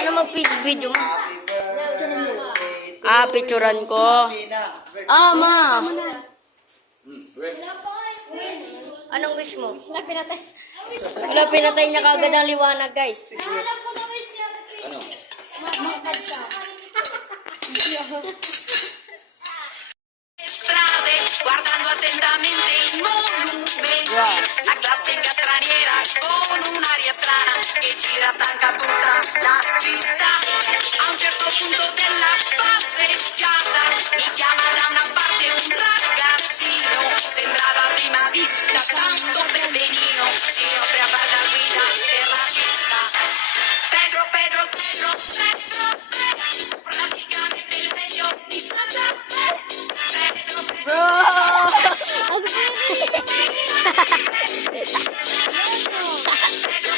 Ano mag-video mo? Picturean ko. Ma! Anong wish mo? Wala, pinatay niya kagad ang liwanag, guys. Ano? Strade, guardando attentamente i monumenti, la classica straniera con un'aria strana che gira stanca tutta la città. A un certo punto della passeggiata mi chiama da una parte un ragazzino, sembrava a prima vista tanto benvenino, si offre a far da guida per la città. Pedro, Pedro, Pedro, Pedro, praticamente il meglio di Santa Fe. Pedro, Pedro, Pedro,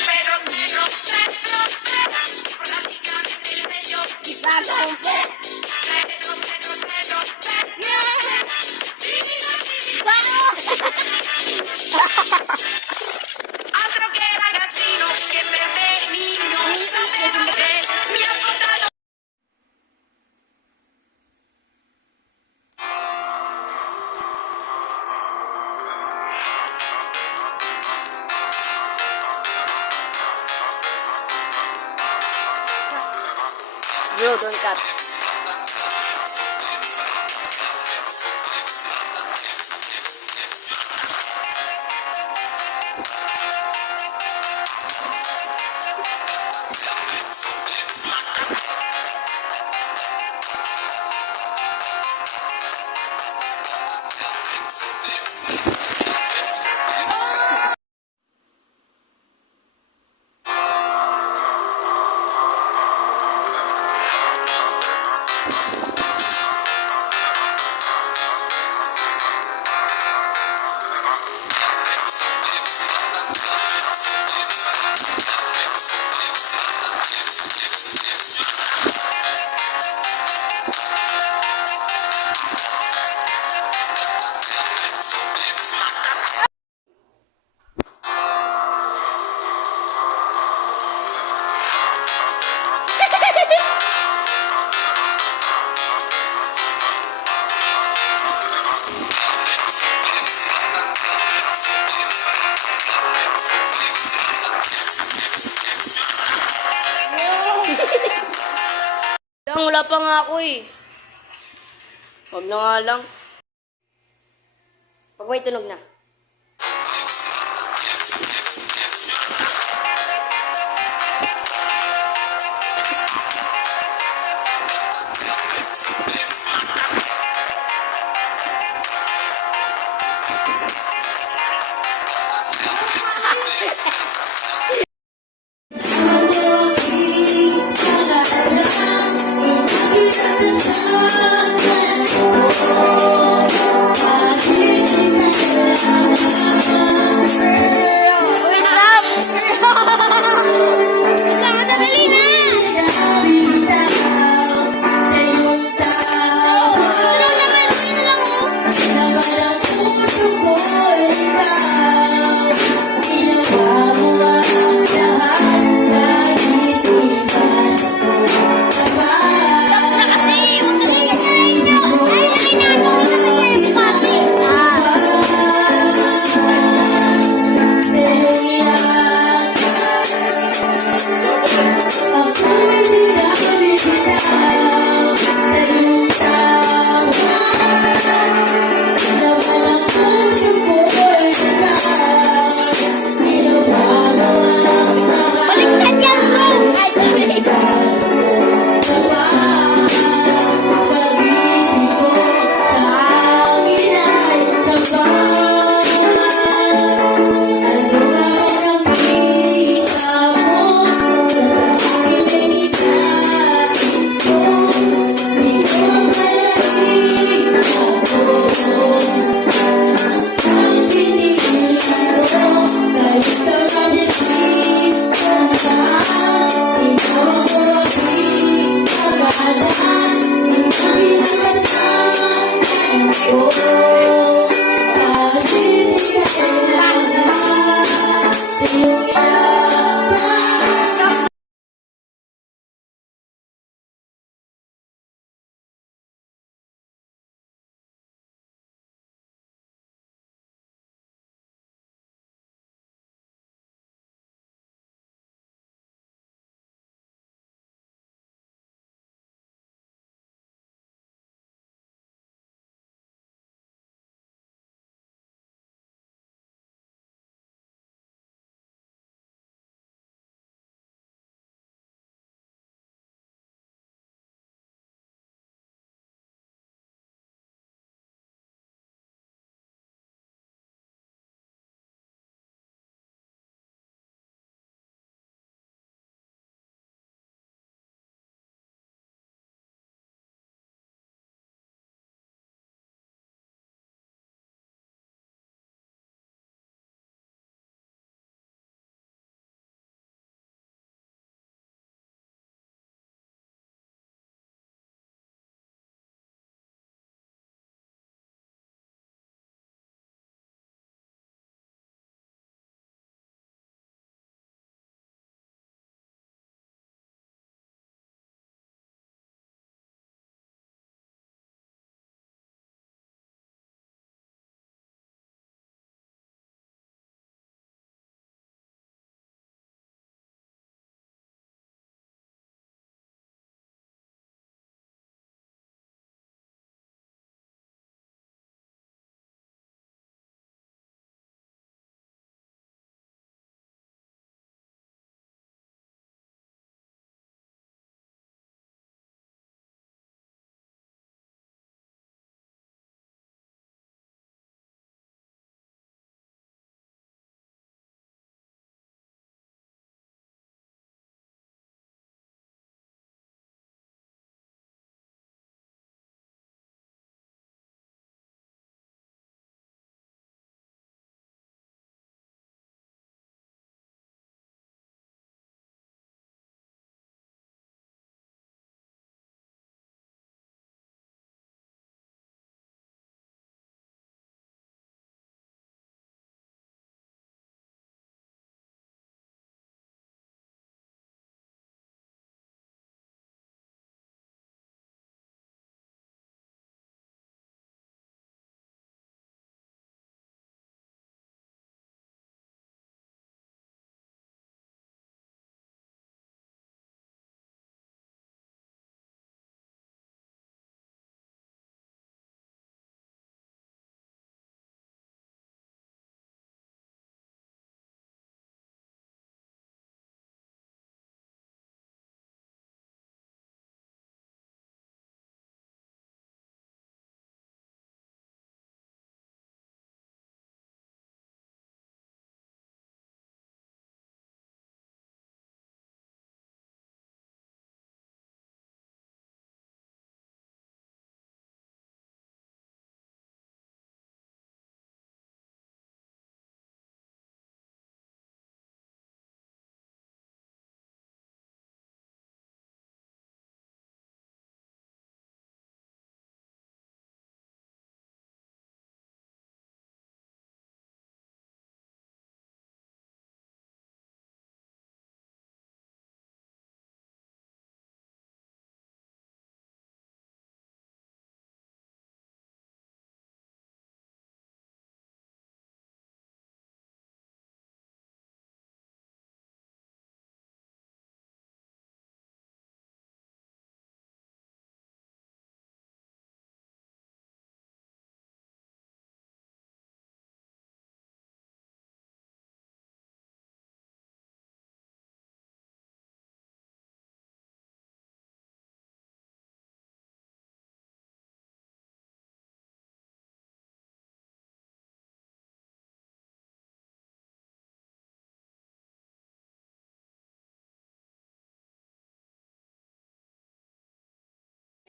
Pedro, Pedro, praticamente il meglio di Santa Fe. Pedro, Pedro, Pedro, altro che ragazzino che per benino sapeva che mi ha portato. Bro, don't cut. Wala pa nga ako eh. Huwag na nga lang. Pag may tunog na.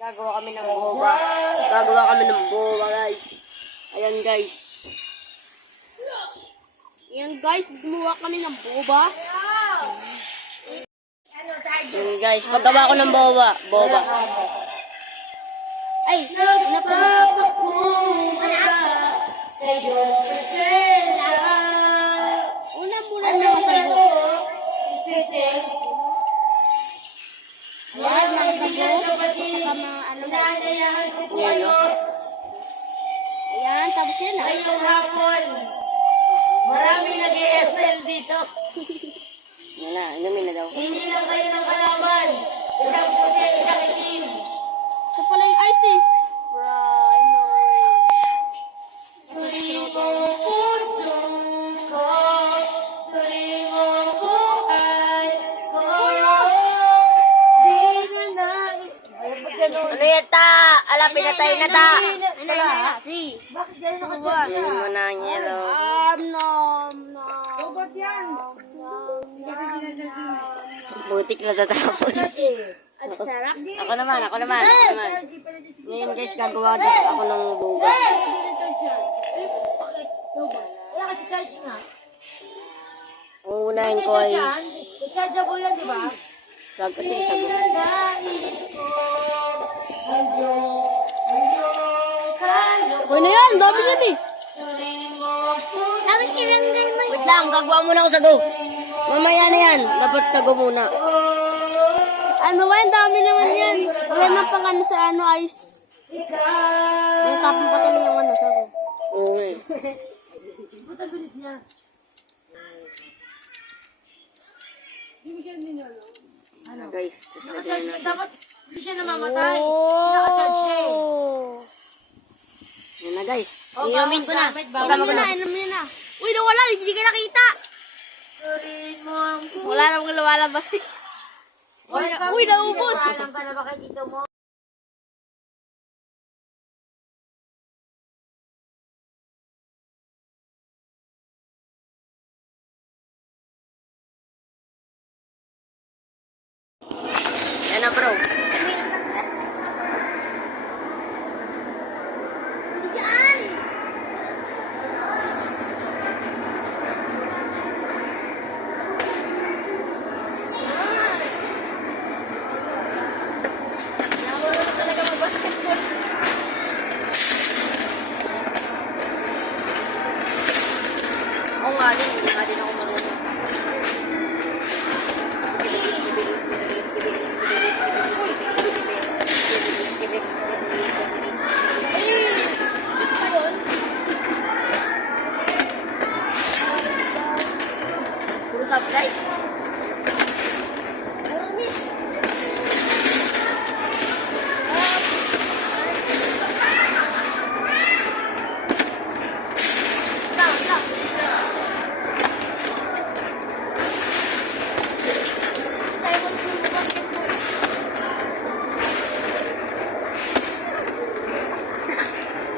Gagawa kami ng boba. Gagawa kami ng boba, guys. Ayan, guys. Yan guys, gumawa kami ng boba. Ayan, guys. Paggawa ko ng boba. Boba. Ay, ano pa? Una na masagot. Ayan, mga sagot. Saka mga ano na. Ayan, no? Ayan, tapos yan ah. Ngayong hapon, marami nag-EFL dito. Ayan na. Inumin na daw. Hindi lang kayo ng kalaban. Isang puti, isang itim. Ito pala yung ice eh. Suri mo puso ko, suri mo buhay ko. Di na lang. Ay, ba't ganun? Ano yan, ta? Ala, pinatay na, ta. Three. Bakit ganun nakadyan? Inumin mo na ang yellow. Nom. Ba't yan? Hindi kasi ginadyan Butik na tatapon. Ang sarap. Ako naman. Ngayon, guys, gagawa ako ng boba. Wala ka charge nga. Ang unahin ko ay Chargeable yan, di ba? sago. Nais ko, Uy na yan, dami yan eh. suri mo puso. Dami tinanggal mo. Wait lang, gagawa muna ako sago. Mamaya na yan. Dapat sago muna. Ano ba, ang dami naman yan. Wala na pang ano sa ano, ice. May tapong pa tuloy yung ano, sabi. Oo eh. Puta bilis niya. Ano guys, tapos lagyan Naka-charge na. dapat hindi siya namamatay. Naka-charge siya eh. Yan na guys. Oh, Inumin ko na. gamit, Huwag bawal. ka magano. Inom mo na. Uy, nawala, hindi ka nakita. Surin mo ang puso. Wala namang lumalabas eh. Uy, naubos. Alam ka na ba kay tito mo? Yan na bro. Diyan. Talaga mag-basketball. Oo nga din, hindi nga din ako marunong. Puro supply.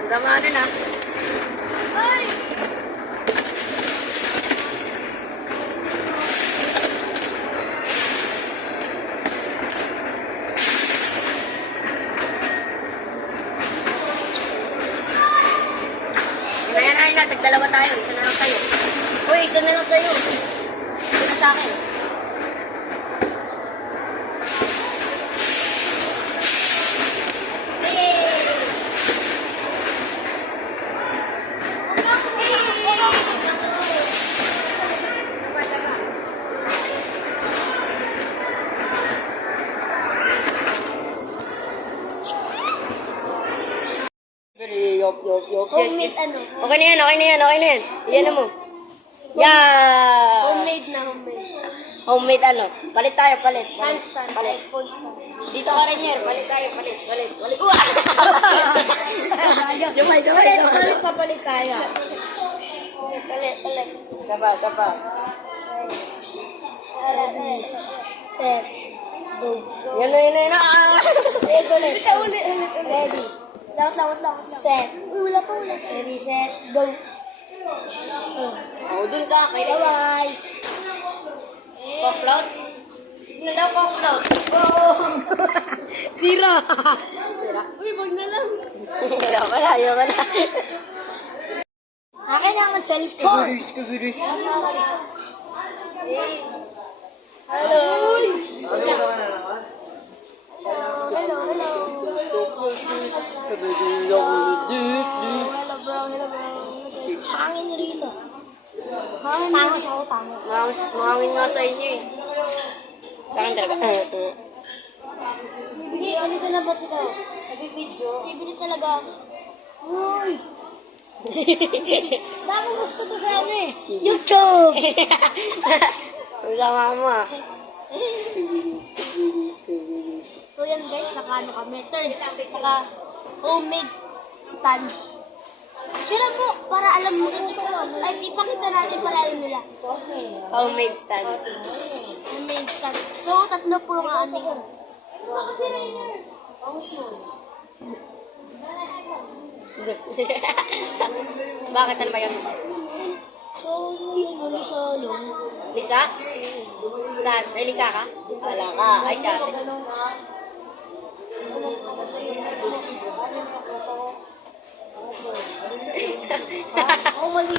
Sama din ah. Yan na. Tagdalawa tayo. Isa na lang tayo. Uy, isa na lang sa'yo. Isa na sa akin. Yop. Homemade ano? Okay na yan. Iyan na mo. Yeah! Homemade na homemade. Homemade ano? Palit tayo. Handstand. iPhone stand. Dito ka rin yan. Palit tayo. Jumay. Papalit tayo. Palit. Sapa. Set. Go. Yan na. Ulit. Ready. Lawat. Set. Uy, wala pa. Ready, set, go. Oh, dun ka. Kaya Bye-bye. Cock-float? Sino daw cock-float? Zero. wag na lang. Ayaw ka na. Akin ang cellphone. Hello. Hello, hello. Hello, bro. Hello, bro. Hangin rito. Hangin. Tangos ako, tangos. Mahangin nga sa inyo eh. Tangan talaga. Hindi, ano ka na ba ito? Nabibidyo? Steve talaga. Uy! Dami gusto to sa ano eh. YouTube! Wala mama. So yan guys, nakaano kami. Third, naka homemade stand. Sila mo, para alam mo ay ipakita natin para alam nila. Homemade stand. Homemade stand. So, 3 po nga aming. Kasi Rainer. Bakit ano ba yun? So, yun ano sa ano. Lisa? Saan? May Lisa ka? Wala ka. Ay, si ate. Oh, mali.